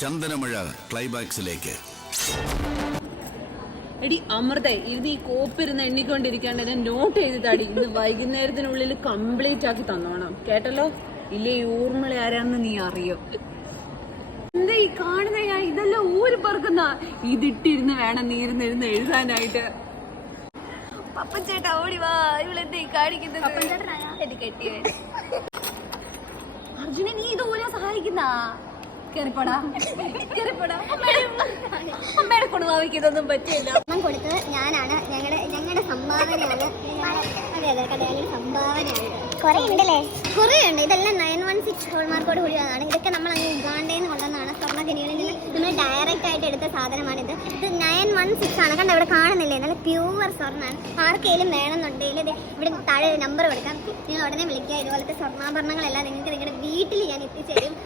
ചന്ദനമഴ ക്ലൈമാക്സിലേക്ക്. എടി അമൃത, ഇത് ഈ കോപ്പിരുന്ന് എണ്ണിക്കൊണ്ടിരിക്കാണ്ട് എന്നെ നോട്ട് ചെയ്തിട്ടാടി ഇന്ന് വൈകുന്നേരത്തിനുള്ളിൽ കംപ്ലീറ്റ് ആക്കി തന്നോണം കേട്ടല്ലോ. ഇല്ലേ ഈ ഊർമിള ആരാന്ന് നീ അറിയോ? എന്താ ഈ കാണുന്ന ഞാൻ ഇതെല്ലാം ഊര് പറക്കുന്ന ഇതിട്ടിരുന്ന് വേണം നീ ഇരുന്ന് എഴുതാനായിട്ട്. പപ്പൻ ചേട്ടാ ഓടി വാ, ഇവളെന്താ ഈ കാണിക്കുന്നത്? അർജുനെ നീ ഇത് ഊരാ സഹായിക്കുന്ന അമ്മയുടെ കുടുംബാവിക്ക് ഇതൊന്നും പറ്റില്ല. കൊടുത്തത് ഞാനാണ്, ഞങ്ങളുടെ സംഭാവനയാണ്. അതെ അതെ, കടയിലൊരു സംഭാവനയാണ്. കുറെ ഉണ്ടല്ലേ? കുറെ ഉണ്ട്. ഇതെല്ലാം 916 ഹോൾമാർക്കോട് കൂടിയതാണ്. ഇതൊക്കെ നമ്മൾ അങ്ങ് ഉഗാണ്ടയിൽ നിന്ന് കൊണ്ടുവന്നതാണ്. സ്വർണ്ണഖനികളിൽ നിന്ന് നമ്മൾ ഡയറക്റ്റ് ആയിട്ട് എടുത്ത സാധനമാണിത്. ഇത് 916 ആണ്. കണ്ട ഇവിടെ കാണുന്നില്ലേ, നല്ല പ്യൂവർ സ്വർണ്ണമാണ്. ആർക്കെങ്കിലും വേണമെന്നുണ്ടെങ്കിൽ ഇത് ഇവിടെ താഴെ നമ്പർ കൊടുക്കാം, നിങ്ങൾ ഉടനെ വിളിക്കുക. ഇതുപോലത്തെ സ്വർണ്ണാഭരണങ്ങളെല്ലാം നിങ്ങൾക്ക് നിങ്ങളുടെ വീട്ടിൽ ഞാൻ എത്തിച്ചേരും.